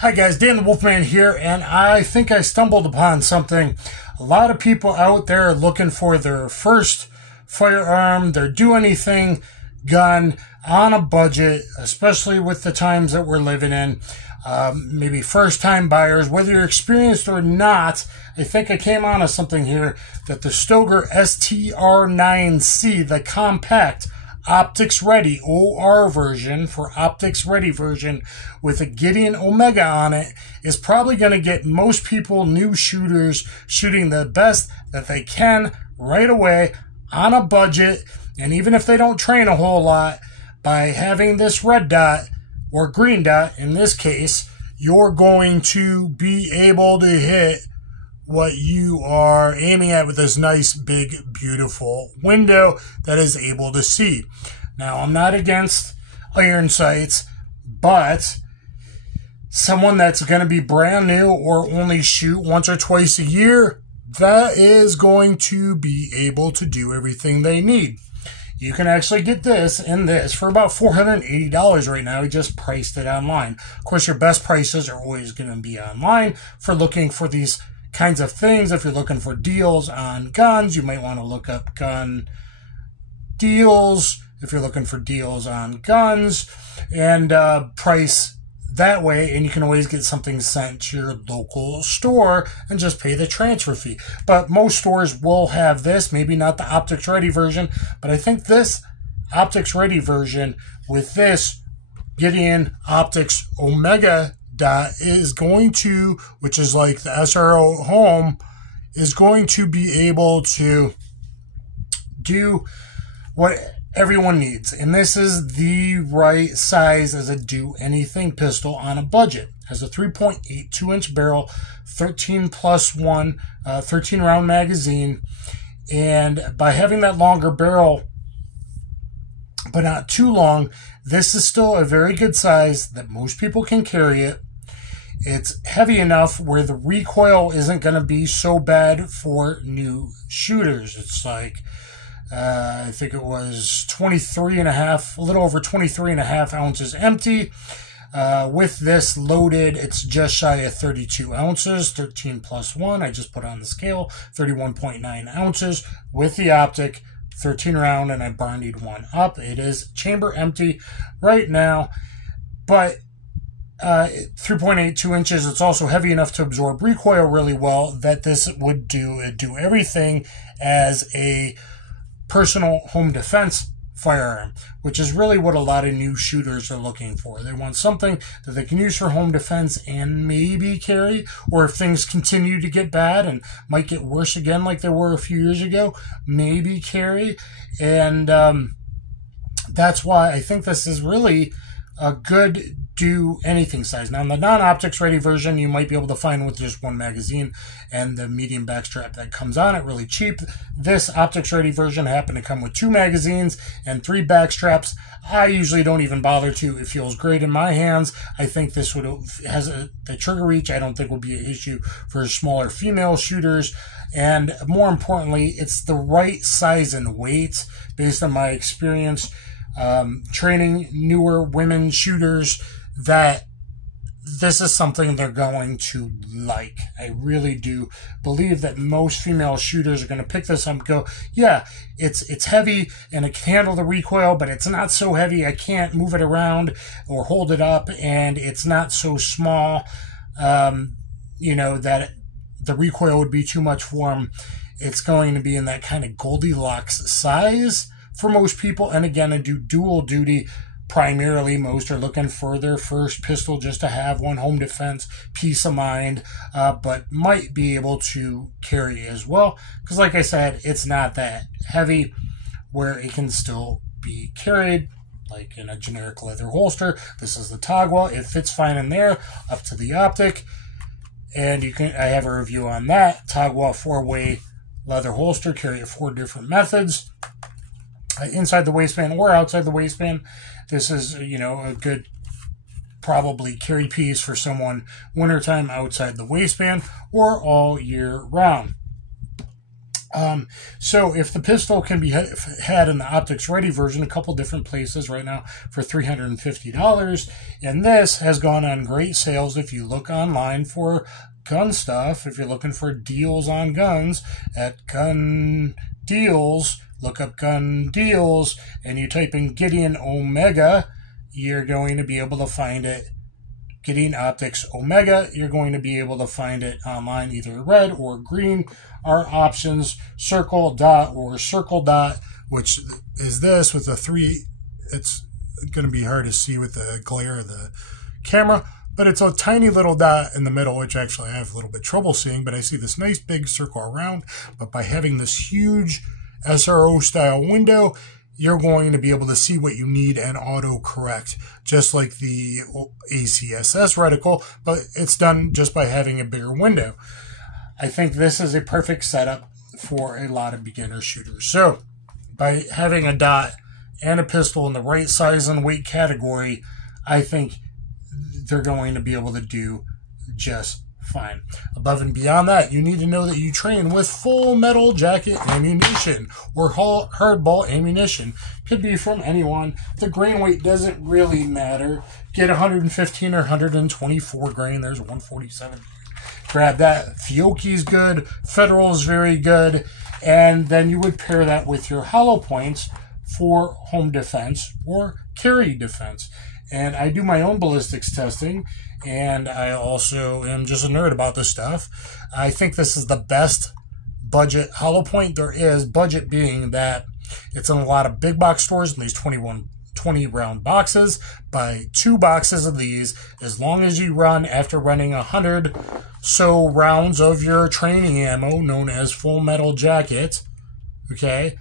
Hi guys, Dan the Wolfman here, and I think I stumbled upon something. A lot of people out there are looking for their first firearm, their do anything gun on a budget, especially with the times that we're living in. Maybe first time buyers, whether you're experienced or not. I think I came on to something here that the Stoeger STR-9C, the compact optics ready OR version for optics ready version with a Gideon Omega on it, is probably going to get most people, new shooters, shooting the best that they can right away on a budget. And even if they don't train a whole lot, by having this red dot or green dot in this case, you're going to be able to hit what you are aiming at with this nice, big, beautiful window that is able to see. Now, I'm not against iron sights, but someone that's going to be brand new or only shoot once or twice a year, that is going to be able to do everything they need. You can actually get this and this for about $480 right now. We just priced it online. Of course, your best prices are always going to be online for looking for these kinds of things. If you're looking for deals on guns, you might want to look up gun deals. If you're looking for deals on guns, and price that way, and you can always get something sent to your local store and just pay the transfer fee. But most stores will have this, maybe not the optics ready version, but I think this optics ready version with this Gideon optics Omega dot is going to, which is like the SRO home, is going to be able to do what everyone needs. And this is the right size as a do anything pistol on a budget. Has a 3.82 inch barrel, 13 round magazine. And by having that longer barrel, but not too long, this is still a very good size that most people can carry it. It's heavy enough where the recoil isn't going to be so bad for new shooters. It's like, I think it was 23 and a half, a little over 23 and a half ounces empty. With this loaded, it's just shy of 32 ounces, 13 plus 1. I just put on the scale, 31.9 ounces with the optic, 13 round, and I barneyed one up. It is chamber empty right now, but 3.82 inches. It's also heavy enough to absorb recoil really well, that this would do everything as a personal home defense firearm, which is really what a lot of new shooters are looking for. They want something that they can use for home defense and maybe carry, or if things continue to get bad and might get worse again like they were a few years ago, maybe carry. And that's why I think this is really a good do anything size. Now, in the non-optics ready version, you might be able to find with just one magazine and the medium backstrap that comes on it really cheap. This optics ready version happened to come with 2 magazines and 3 backstraps. I usually don't even bother to. It feels great in my hands. I think this the trigger reach I don't think will be an issue for smaller female shooters. And more importantly, it's the right size and weight based on my experience training newer women shooters, that this is something they're going to like. I really do believe that most female shooters are going to pick this up and go, yeah, it's heavy and it can handle the recoil, but it's not so heavy I can't move it around or hold it up, and it's not so small, you know, that the recoil would be too much for them. It's going to be in that kind of Goldilocks size for most people. And again, I do dual duty. Primarily, most are looking for their first pistol just to have one home defense, peace of mind, but might be able to carry as well. Because like I said, it's not that heavy where it can still be carried like in a generic leather holster. This is the Tagua. It fits fine in there, up to the optic. And I have a review on that. Tagua 4-way leather holster, carry it 4 different methods. Inside the waistband or outside the waistband. This is, you know, a good probably carry piece for someone wintertime outside the waistband or all year round. So if the pistol can be had in the optics ready version, a couple different places right now for $350, and this has gone on great sales. If you look online for gun stuff, if you're looking for deals on guns at Gun Deals, look up Gun Deals, and you type in Gideon Omega, you're going to be able to find it. Gideon Optics Omega, you're going to be able to find it online, either red or green are options, circle dot or circle dot, which is this with the three. It's going to be hard to see with the glare of the camera, but it's a tiny little dot in the middle, which actually I have a little bit trouble seeing, but I see this nice big circle around. But by having this huge SRO style window, you're going to be able to see what you need and auto-correct, just like the ACSS reticle, but it's done just by having a bigger window. I think this is a perfect setup for a lot of beginner shooters. So, by having a dot and a pistol in the right size and weight category, I think they're going to be able to do just fine. Above and beyond that, you need to know that you train with full metal jacket ammunition or hardball ammunition. Could be from anyone. The grain weight doesn't really matter. Get 115 or 124 grain. There's 147. Grab that. Fiocchi is good. Federal is very good. And then you would pair that with your hollow points for home defense or carry defense. And I do my own ballistics testing, and I also am just a nerd about this stuff. I think this is the best budget hollow point there is, budget being that it's in a lot of big box stores in these 20 round boxes. Buy 2 boxes of these. As long as you run, after running 100 so rounds of your training ammo, known as full metal jacket, okay,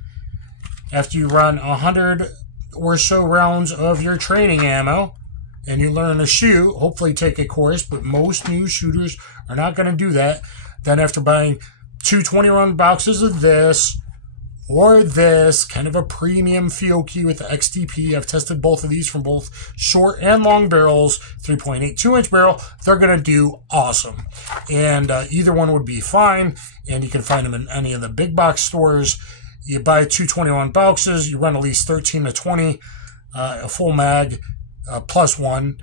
after you run 100 or so rounds of your training ammo and you learn to shoot, hopefully take a course, but most new shooters are not going to do that. Then after buying 2 20-round boxes of this or this, kind of a premium Fiocchi with the XTP, I've tested both of these from both short and long barrels, 3.8 2-inch barrel, they're going to do awesome. And either one would be fine, and you can find them in any of the big box stores. You buy 2 21 boxes, you run at least 13 to 20, a full mag, plus one,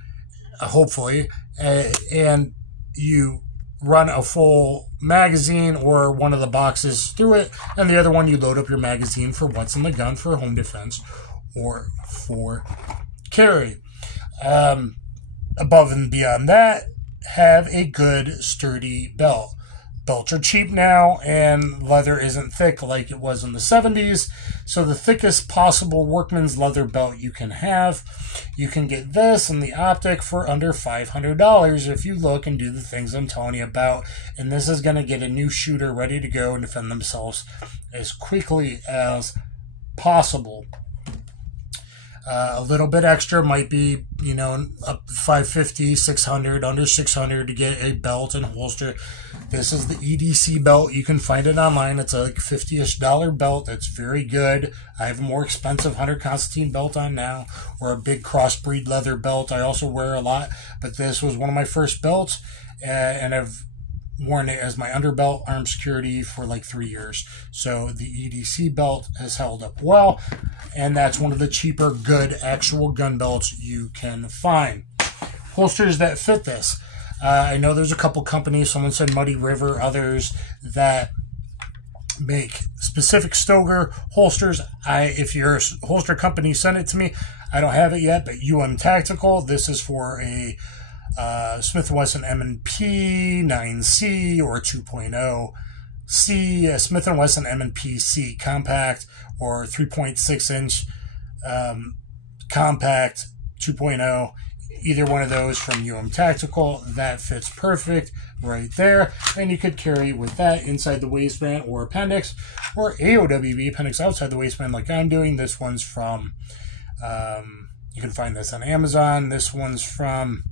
hopefully, and you run a full magazine or one of the boxes through it, and the other one you load up your magazine for what's in the gun for home defense or for carry. Above and beyond that, have a good sturdy belt. Belts are cheap now, and leather isn't thick like it was in the 70s. So the thickest possible workman's leather belt you can have, you can get this in the optic for under $500 if you look and do the things I'm telling you about. And this is going to get a new shooter ready to go and defend themselves as quickly as possible. A little bit extra might be, you know, up $550, $600, under $600 to get a belt and holster. This is the EDC belt. You can find it online. It's a like $50-ish belt. That's very good. I have a more expensive 100 Constantine belt on now, or a big crossbreed leather belt I also wear a lot. But this was one of my first belts, and I've worn it as my underbelt arm security for like 3 years. So the EDC belt has held up well, and that's one of the cheaper, good, actual gun belts you can find. Holsters that fit this. I know there's a couple companies, someone said Muddy River, others that make specific Stoeger holsters. If your holster company sent it to me, I don't have it yet, but Tactical, this is for a Smith & Wesson M&P 9C or 2.0C, Smith & Wesson M&P C compact or 3.6-inch compact 2.0. Either one of those from Tactical, that fits perfect right there. And you could carry with that inside the waistband or appendix, or AOWB, appendix outside the waistband like I'm doing. This one's from, you can find this on Amazon. This one's from,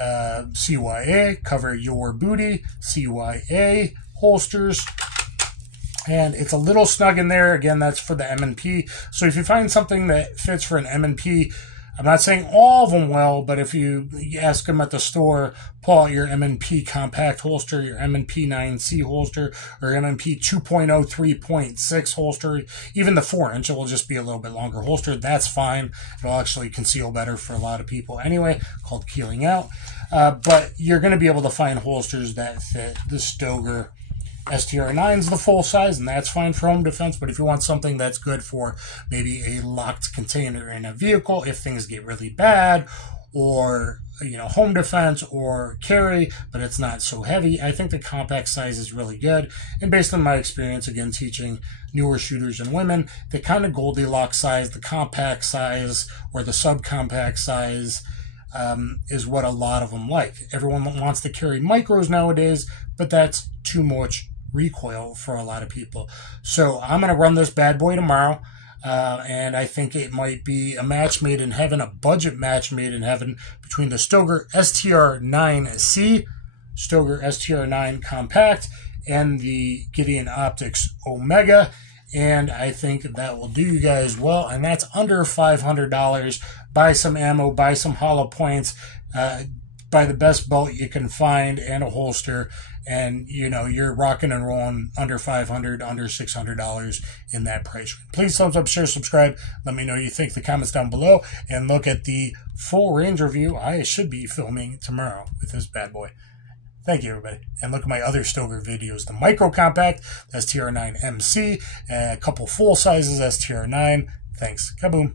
CYA, Cover Your Booty, CYA holsters. And it's a little snug in there. Again, that's for the M&P. So if you find something that fits for an M&P I'm not saying all of them will, but if you ask them at the store, pull out your M&P compact holster, your M&P 9C holster, or M&P 2.0 3.6 holster, even the 4-inch, it will just be a little bit longer holster. That's fine. It'll actually conceal better for a lot of people anyway, called keeling out. But you're going to be able to find holsters that fit the Stoeger STR-9 is the full size, and that's fine for home defense. But if you want something that's good for maybe a locked container in a vehicle, if things get really bad, or home defense or carry, but it's not so heavy, I think the compact size is really good. And based on my experience, again, teaching newer shooters and women, the kind of Goldilocks size, the compact size, or the subcompact size is what a lot of them like. Everyone wants to carry micros nowadays, but that's too much recoil for a lot of people. So I'm going to run this bad boy tomorrow, and I think it might be a match made in heaven, a budget match made in heaven between the Stoeger STR-9C, Stoeger STR-9 Compact, and the Gideon Optics Omega. And I think that will do you guys well, and that's under $500. Buy some ammo, buy some hollow points, buy the best belt you can find and a holster, and you're rocking and rolling under $500, under $600 in that price range. Please thumbs up, share, subscribe. Let me know what you think in the comments down below, and look at the full range review I should be filming tomorrow with this bad boy. Thank you, everybody. And look at my other Stoeger videos. The Micro Compact, the STR-9MC, a couple full sizes, STR-9. Thanks. Kaboom.